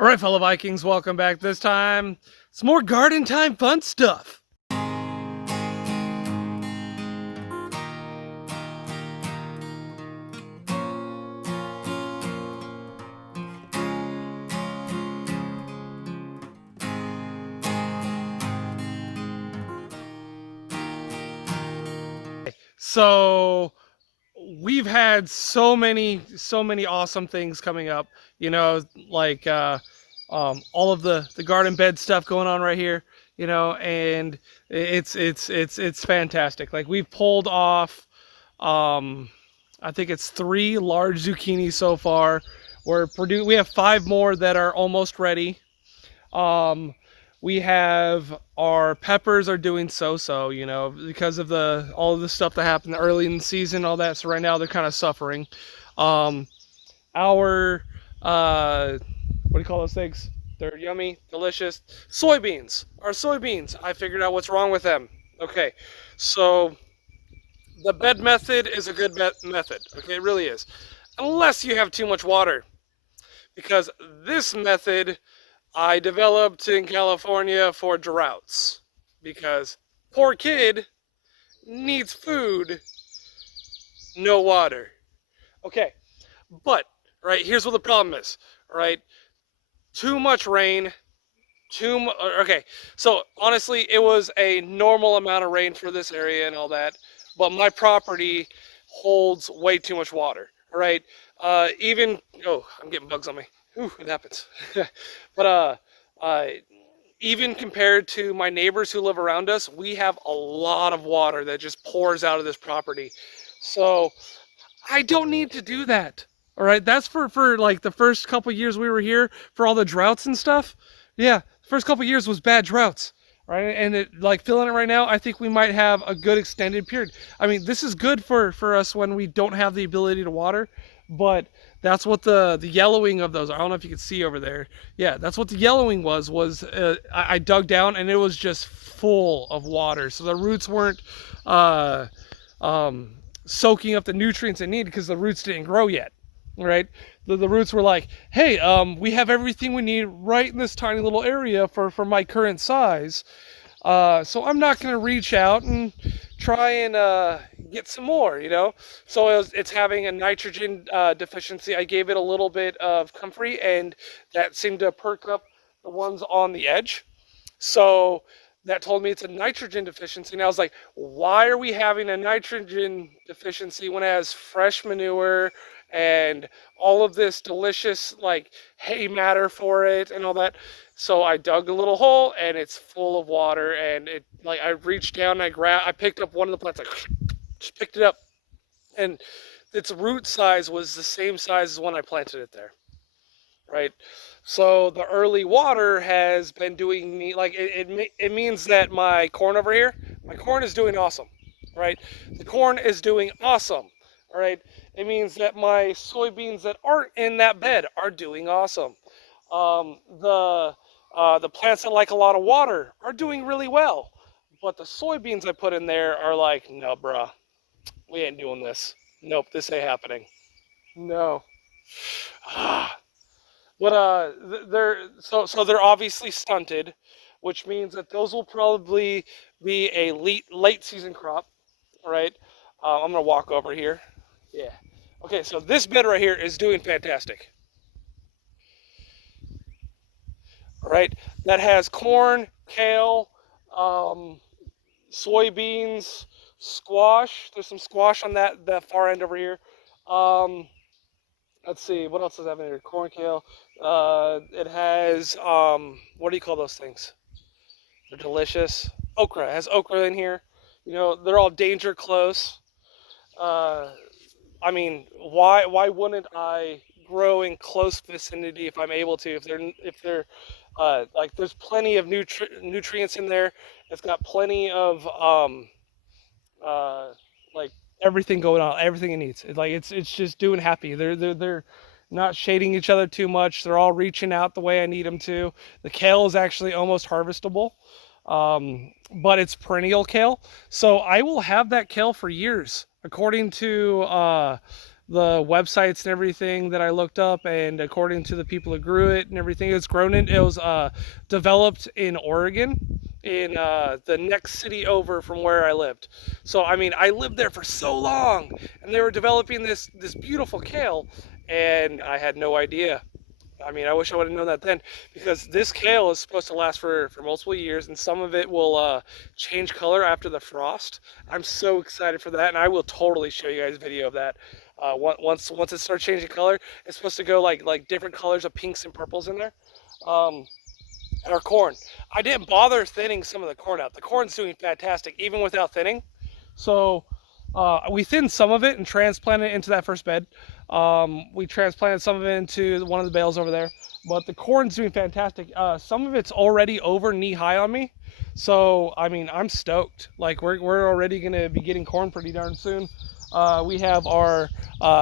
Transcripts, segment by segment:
All right, fellow Vikings, welcome back. This time, it's more garden time fun stuff. So we've had so many awesome things coming up. You know, like all of the garden bed stuff going on right here. You know, and it's fantastic. Like we've pulled off, I think it's 3 large zucchini so far. We have 5 more that are almost ready. Um, we have our peppers are doing so, you know, because of all of the stuff that happened early in the season, all that. So right now they're kind of suffering. Um, our what do you call those things? They're yummy, delicious. Soybeans. Our soybeans. I figured out what's wrong with them. Okay, so the bed method is a good method. Okay, it really is, unless you have too much water, because this method I developed in California for droughts, because poor kid needs food, no water. Okay, but right, here's what the problem is. Right, too much rain, okay. So honestly, it was a normal amount of rain for this area and all that, but my property holds way too much water. Right, even I'm getting bugs on me. Ooh, it happens. But uh, even compared to my neighbors who live around us, we have a lot of water that just pours out of this property. So I don't need to do that. All right, that's for like the first couple years we were here for all the droughts and stuff. Yeah, the first couple years was bad droughts, right? And it like feeling it right now, I think we might have a good extended period. I mean, this is good for us when we don't have the ability to water, but that's what the yellowing of those. I don't know if you can see over there. Yeah, that's what the yellowing was. I dug down and it was just full of water, so the roots weren't soaking up the nutrients they need because the roots didn't grow yet. Right, the roots were like, hey, we have everything we need right in this tiny little area for my current size, so I'm not going to reach out and try and get some more, you know. So it's having a nitrogen deficiency. I gave it a little bit of comfrey, and that seemed to perk up the ones on the edge. So that told me it's a nitrogen deficiency. And I was like, why are we having a nitrogen deficiency when it has fresh manure and all of this delicious like hay matter for it and all that? So I dug a little hole and it's full of water, and it like I reached down and I picked up one of the plants, like just picked it up, and its root size was the same size as when I planted it there. Right, so the early water has been doing me like it means that my corn over here, my corn is doing awesome. Right, the corn is doing awesome. All right, it means that my soybeans that aren't in that bed are doing awesome. The plants that like a lot of water are doing really well, but the soybeans I put in there are like, no, bruh, we ain't doing this. Nope, this ain't happening. No. But they're obviously stunted, which means that those will probably be a late season crop. All right, I'm gonna walk over here. Yeah. Okay, so this bed right here is doing fantastic. All right, that has corn, kale, soybeans, squash. There's some squash on that far end over here. Um, let's see, what else does that have in here? Corn, kale. It has what do you call those things? They're delicious. Okra. It has okra in here. You know, they're all danger close. Uh, I mean, why wouldn't I grow in close vicinity if I'm able to? If they're like there's plenty of nutrients in there. It's got plenty of like everything going on, everything it needs. It's just doing happy. They're not shading each other too much. They're all reaching out the way I need them to. The kale is actually almost harvestable, but it's perennial kale, so I will have that kale for years. According to the websites and everything that I looked up, and according to the people who grew it and everything, it was developed in Oregon, in the next city over from where I lived. So I mean, I lived there for so long, and they were developing this beautiful kale, and I had no idea. I mean, I wish I would have known that then, because this kale is supposed to last for multiple years, and some of it will change color after the frost. I'm so excited for that, and I will totally show you guys a video of that. Once it starts changing color, it's supposed to go like different colors of pinks and purples in there. And our corn, I didn't bother thinning some of the corn out. The corn's doing fantastic, even without thinning. So we thinned some of it and transplanted it into that first bed. We transplanted some of it into one of the bales over there, but the corn's doing fantastic. Some of it's already over knee high on me. So, I mean, I'm stoked. Like we're already going to be getting corn pretty darn soon. We have our,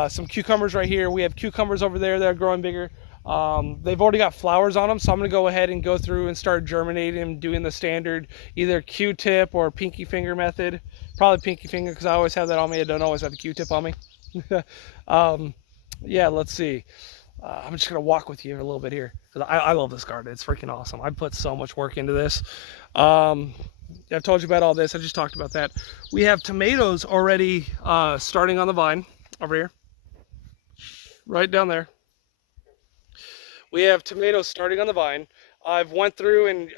some cucumbers right here. We have cucumbers over there that are growing bigger. They've already got flowers on them, so I'm going to go ahead and go through and start germinating them, doing the standard either Q-tip or pinky finger method. Probably pinky finger, because I always have that on me. I don't always have a Q-tip on me. Yeah, let's see. I'm just going to walk with you a little bit here, because I love this garden. It's freaking awesome. I put so much work into this. I've told you about all this. I just talked about that. We have tomatoes already starting on the vine over here, right down there. We have tomatoes starting on the vine. I've went through and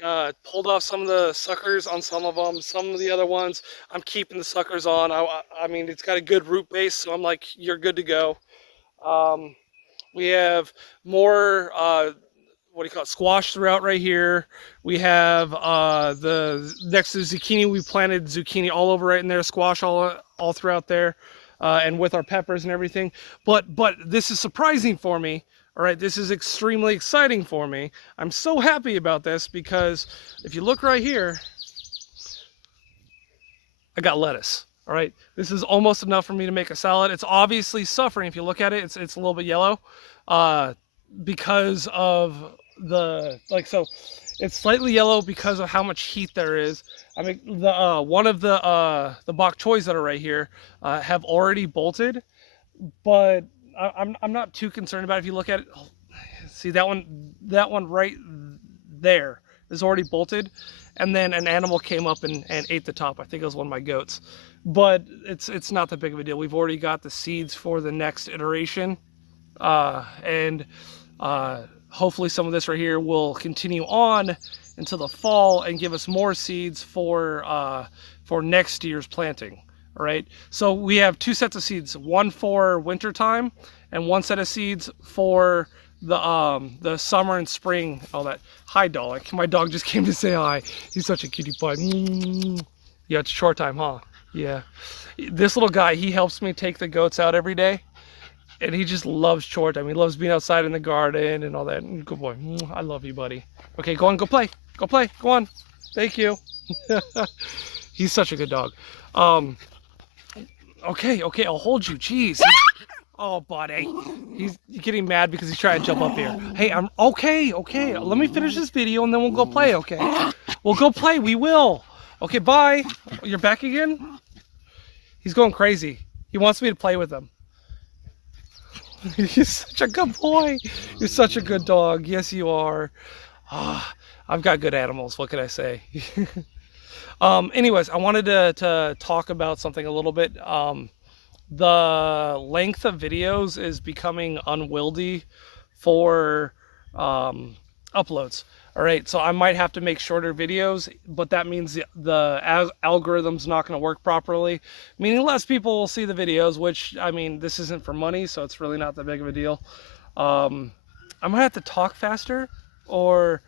pulled off some of the suckers on some of them. Some of the other ones, I'm keeping the suckers on. I mean, it's got a good root base, so I'm like, you're good to go. We have more, what do you call it, squash throughout right here. We have the next to zucchini, we planted zucchini all over right in there, squash all throughout there, and with our peppers and everything. But this is surprising for me. All right, this is extremely exciting for me. I'm so happy about this, because if you look right here, I got lettuce. All right, this is almost enough for me to make a salad. It's obviously suffering. If you look at it, it's a little bit yellow because of the, so it's slightly yellow because of how much heat there is. I mean, one of the bok choys that are right here have already bolted, but I'm not too concerned about it. If you look at it, see that one right there is already bolted, and then an animal came up and ate the top. I think it was one of my goats, but it's not that big of a deal. We've already got the seeds for the next iteration, and hopefully some of this right here will continue on until the fall and give us more seeds for next year's planting. All right, so we have two sets of seeds, one for winter time and one set of seeds for the summer and spring. All that. Hi, Dalek. My dog just came to say hi. He's such a cutie pie. Yeah, it's short time, huh? Yeah. This little guy, he helps me take the goats out every day, and he just loves chore time. He loves being outside in the garden and all that. Good boy. I love you, buddy. Okay, go on, go play. Go play. Go on. Thank you. He's such a good dog. Okay, I'll hold you. Jeez. Oh, buddy. He's getting mad because he's trying to jump up here. Hey, I'm okay. Let me finish this video and then we'll go play, okay? We'll go play. We will. Okay, bye. You're back again? He's going crazy. He wants me to play with him. You're such a good boy. You're such a good dog. Yes, you are. I've got good animals. What can I say? Anyways, I wanted to talk about something a little bit. The length of videos is becoming unwieldy for uploads. All right, so I might have to make shorter videos, but that means the algorithm's not going to work properly, meaning less people will see the videos, which, I mean, this isn't for money, so it's really not that big of a deal. I might have to talk faster or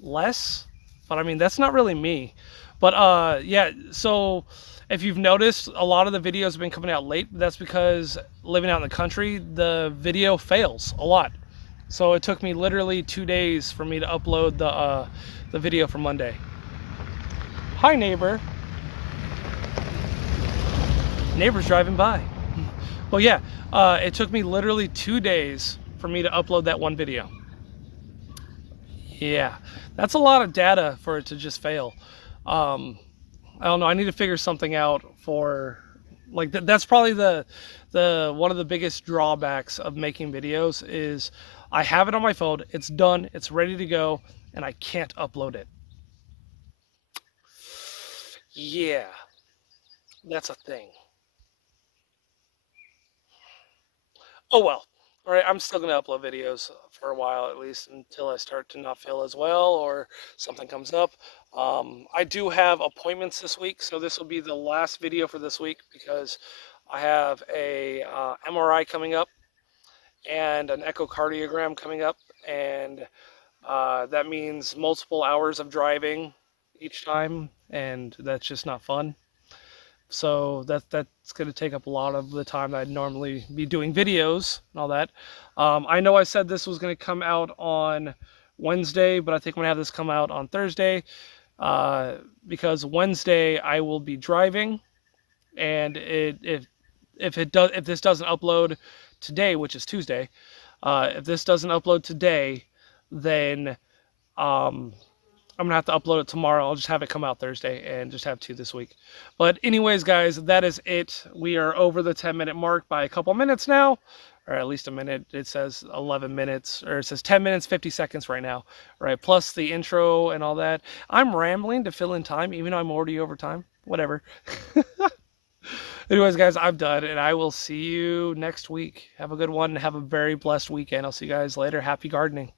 less, but I mean, that's not really me. But yeah, so if you've noticed, a lot of the videos have been coming out late. That's because living out in the country, the video fails a lot. So it took me literally 2 days for me to upload the video for Monday. Hi, neighbor. Neighbor's driving by. Well, yeah, it took me literally 2 days for me to upload that one video. Yeah, that's a lot of data for it to just fail. I don't know, I need to figure something out for Like that's probably the one of the biggest drawbacks of making videos is I have it on my phone, it's done, it's ready to go, and I can't upload it. Yeah, that's a thing. Oh well. All right, I'm still gonna upload videos for a while at least until I start to not feel as well or something comes up. I do have appointments this week, so this will be the last video for this week because I have a MRI coming up and an echocardiogram coming up, and that means multiple hours of driving each time, and that's just not fun. So that's going to take up a lot of the time that I'd normally be doing videos and all that. I know I said this was going to come out on Wednesday, but I think I'm going to have this come out on Thursday because Wednesday I will be driving, and if this doesn't upload today, which is Tuesday, if this doesn't upload today, then I'm gonna have to upload it tomorrow. I'll just have it come out Thursday and just have 2 this week. But anyways, guys, that is it. We are over the 10-minute mark by a couple minutes now, or at least a minute. It says 11 minutes, or it says 10 minutes 50 seconds right now, right? Plus the intro and all that. I'm rambling to fill in time, even though I'm already over time. Whatever. Anyways, guys, I'm done, and I will see you next week. Have a good one, and have a very blessed weekend. I'll see you guys later. Happy gardening.